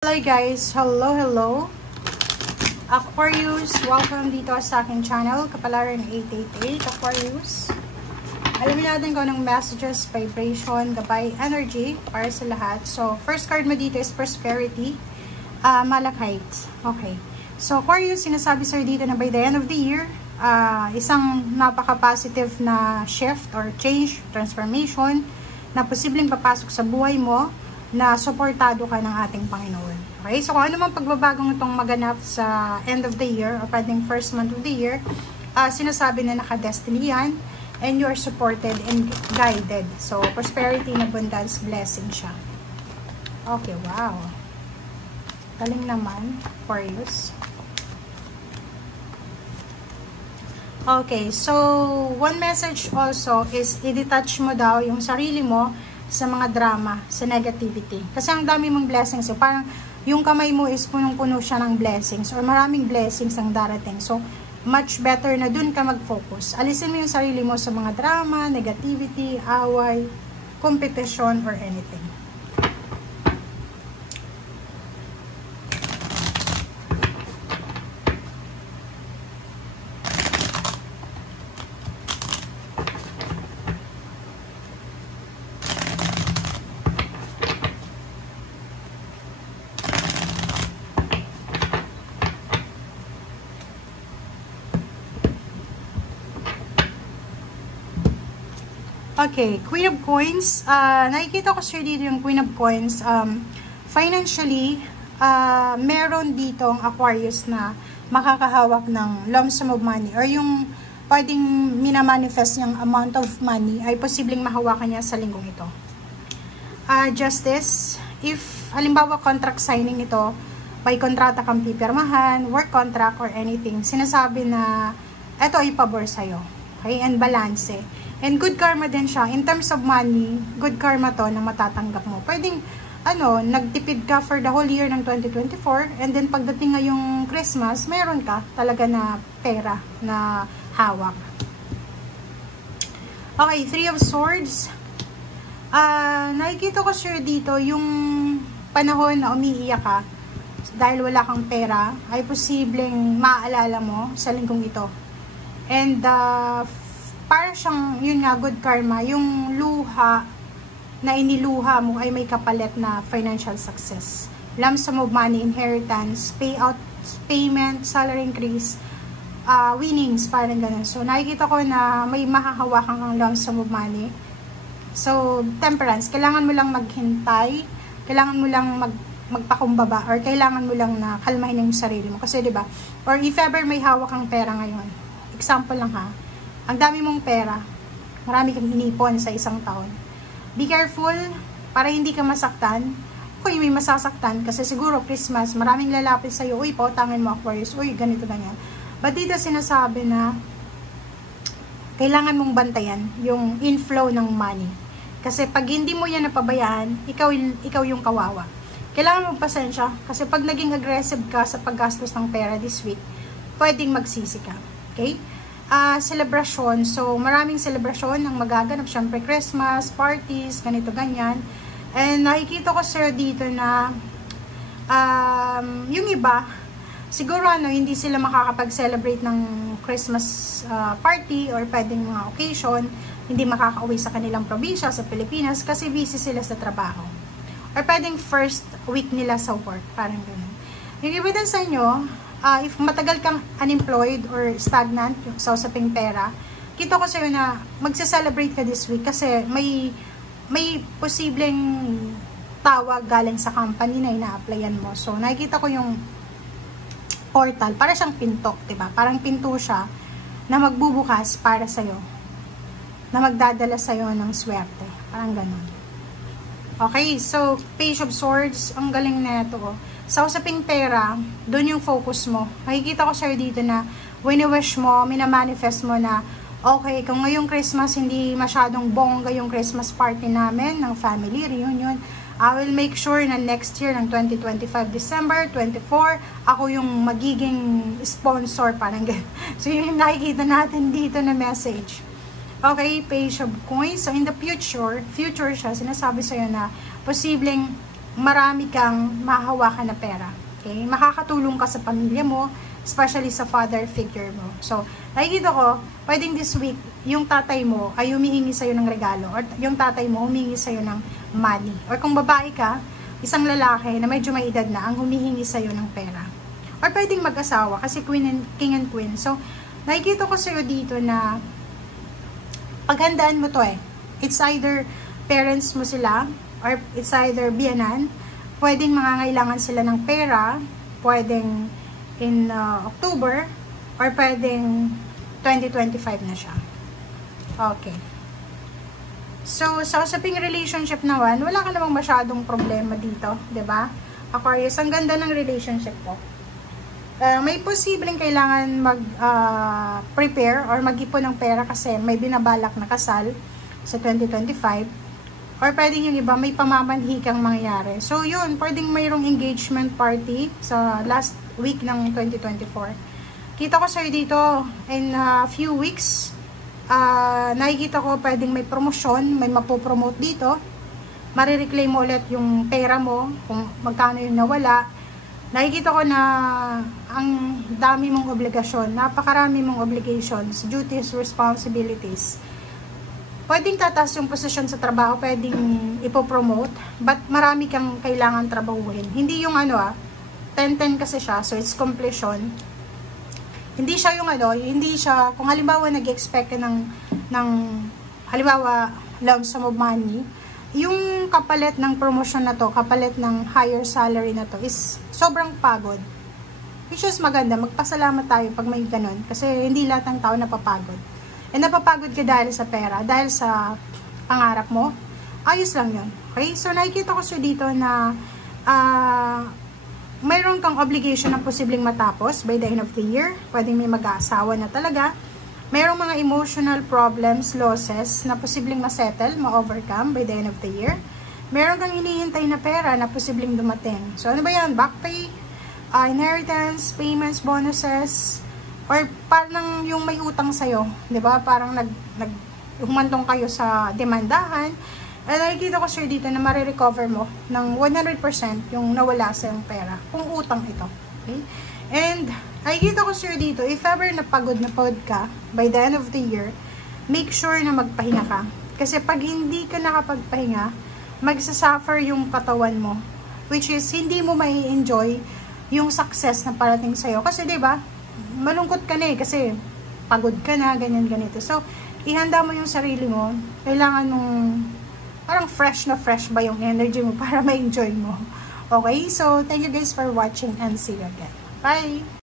Hello guys! Hello! Aquarius, welcome dito sa aking channel, Kapalaran 888 Aquarius. Alamin natin kung anong messages, vibration, gabay, energy para sa lahat. So, first card mo dito is Prosperity, Malachite. Okay. So, Aquarius, sinasabi sa'yo dito na by the end of the year, isang napaka-positive na shift or change, transformation, na posibleng papasok sa buhay mo, na suportado ka ng ating Panginoon. Okay? So, kung ano man pagbabagong itong maganap sa end of the year or pwedeng first month of the year, sinasabi na naka-destiny yan and you are supported and guided. So, prosperity and abundance, blessing siya. Okay, wow. Galing naman, Aquarius. Okay, so, one message also is i-detach mo daw yung sarili mo sa mga drama, sa negativity. Kasi ang dami mong blessings. So, parang yung kamay mo is punong-puno siya ng blessings or maraming blessings ang darating. So, much better na dun ka mag-focus. Alisin mo yung sarili mo sa mga drama, negativity, away, competition, or anything. Okay, Queen of Coins. Nakikita ko sir dito yung Queen of Coins. Financially, meron ditong Aquarius na makakahawak ng lump sum of money or yung pwedeng minamanifest yung amount of money ay posibleng mahawakan niya sa linggong ito. Justice, if halimbawa contract signing ito, may kontrata kang pipirmahan, work contract or anything, sinasabi na ito ay pabor sa'yo. Okay, and balance. And good karma din siya. In terms of money, good karma to na matatanggap mo. Pwedeng, nagtipid ka for the whole year ng 2024 and then pagdating ngayong Christmas, mayroon ka talaga na pera na hawak. Okay, Three of Swords. Nakikita ko sure dito, yung panahon na umiiyak ka dahil wala kang pera, ay posibleng maaalala mo sa linggong ito. And, para siyang, yun nga, good karma, yung luha na iniluha mo ay may kapalit na financial success. Lump sum of money, inheritance, payout, payment, salary increase, winnings, parang ganun. So, nakikita ko na may mahahawakan kang lump sum of money. So, temperance, kailangan mo lang maghintay, kailangan mo lang magpakumbaba, or kailangan mo lang na kalmahin yung sarili mo. Kasi, di ba, or if ever may hawak kang pera ngayon, example lang ha, ang dami mong pera, marami kang inipon sa isang taon. Be careful para hindi ka masaktan. Kung may masasaktan, kasi siguro Christmas, maraming lalapit sa'yo, uy, pautangin mo Aquarius, uy, ganito ganyan. But dito sinasabi na kailangan mong bantayan yung inflow ng money. Kasi pag hindi mo yan napabayaan, ikaw yung kawawa. Kailangan mong pasensya, kasi pag naging aggressive ka sa paggastos ng pera this week, pwedeng magsisi ka. Okay? Celebration. So, maraming celebration ang magaganap. Siyempre, Christmas, parties, ganito, ganyan. And nakikita ko, sir, dito na yung iba, siguro, hindi sila makakapag-celebrate ng Christmas party or pwedeng mga occasion, hindi makakauwi sa kanilang probinsya, sa Pilipinas, kasi busy sila sa trabaho. Or pwedeng first week nila sa work. Parang ganun. Yung iba din sa inyo, if matagal kang unemployed or stagnant sa usaping pera, kita ko sa'yo na magse-celebrate ka this week kasi may posibleng tawag galing sa company na ina-applyan mo. So, nakikita ko yung portal, para siyang pinto, diba? Parang pinto siya na magbubukas para sa'yo, na magdadala sa'yo ng swerte. Parang ganun. Okay, so, Page of Swords, ang galing na ito, oh. Sa usaping pera, doon yung focus mo. Makikita ko sa'yo dito na wini-wish mo, minamanifest mo na, okay, kung ngayong Christmas hindi masyadong bongga yung Christmas party namin, ng family reunion, I will make sure na next year, ng 2025 December 24, ako yung magiging sponsor, parang ganyan. So, yun yung nakikita natin dito na message. Okay, Page of Coins. So, in the future siya, sinasabi sa'yo na posibleng marami kang mahahawakan na pera. Okay? Makakatulong ka sa pamilya mo, especially sa father figure mo. So, nakikita ko, pwedeng this week, yung tatay mo ay humihingi sa'yo ng regalo, or yung tatay mo humihingi sa'yo ng money. Or kung babae ka, isang lalaki na medyo may edad na ang humihingi sa'yo ng pera. Or pwedeng mag-asawa, kasi king and queen. So, nakikita ko sa'yo dito na paghandaan mo to eh. It's either parents mo sila, or it's either biyanan. Pwedeng mangangailangan sila ng pera, pwedeng in October, or pwedeng 2025 na siya. Okay. So, sa usaping relationship naman, wala ka namang masyadong problema dito, 'di ba? Aquarius, ang ganda ng relationship ko. May posibleng kailangan mag-prepare or mag-ipon ng pera kasi may binabalak na kasal sa 2025. Or pwedeng yung iba, may pamamanhi kang mangyayari. So, yun, pwedeng mayroong engagement party sa last week ng 2024. Kita ko sa'yo dito, in a few weeks, nakikita ko pwedeng may promosyon, may mapopromote dito. Marireclaim mo ulit yung pera mo, kung magkano yung nawala. Nakikita ko na ang dami mong obligasyon, napakarami mong obligations, duties, responsibilities. Pwedeng tataas yung posisyon sa trabaho, pwedeng ipopromote, but marami kang kailangan trabahuhin. Hindi yung 10-10 kasi siya, so it's completion. Hindi siya yung hindi siya, kung halimbawa nag-expect ka ng halimbawa, lump sum of money, yung kapalit ng promotion na to, kapalit ng higher salary na to, is sobrang pagod. Which is maganda, magpasalamat tayo pag may ganun, kasi hindi lahat ng tao napapagod. And napapagod ka dahil sa pera, dahil sa pangarap mo, ayos lang yun. Okay? So, nakikita ko siya dito na mayroon kang obligation na posibleng matapos by the end of the year. Pwedeng may mag-aasawa na talaga. Mayroong mga emotional problems, losses, na posibleng masettle, ma-overcome by the end of the year. Mayroon kang hinihintay na pera na posibleng dumating. So, ano ba yan? Back pay, inheritance, payments, bonuses, or parang yung may utang sa'yo, di ba? Parang humantong kayo sa demandahan. Nakikita ko sir dito na marirecover mo ng 100% yung nawala sa yung pera, kung utang ito. Okay? And nakikita ko sir dito, if ever na pagod ka by the end of the year, make sure na magpahinga ka. Kasi pag hindi ka nakapagpahinga, magsasuffer yung katawan mo, which is hindi mo mai enjoy yung success na parating sa'yo. Kasi di ba, malungkot ka na kasi pagod ka na, ganyan, ganito. So, ihanda mo yung sarili mo. Kailangan nung parang fresh na fresh ba yung energy mo para ma-enjoy mo. Okay? So, thank you guys for watching and see you again. Bye!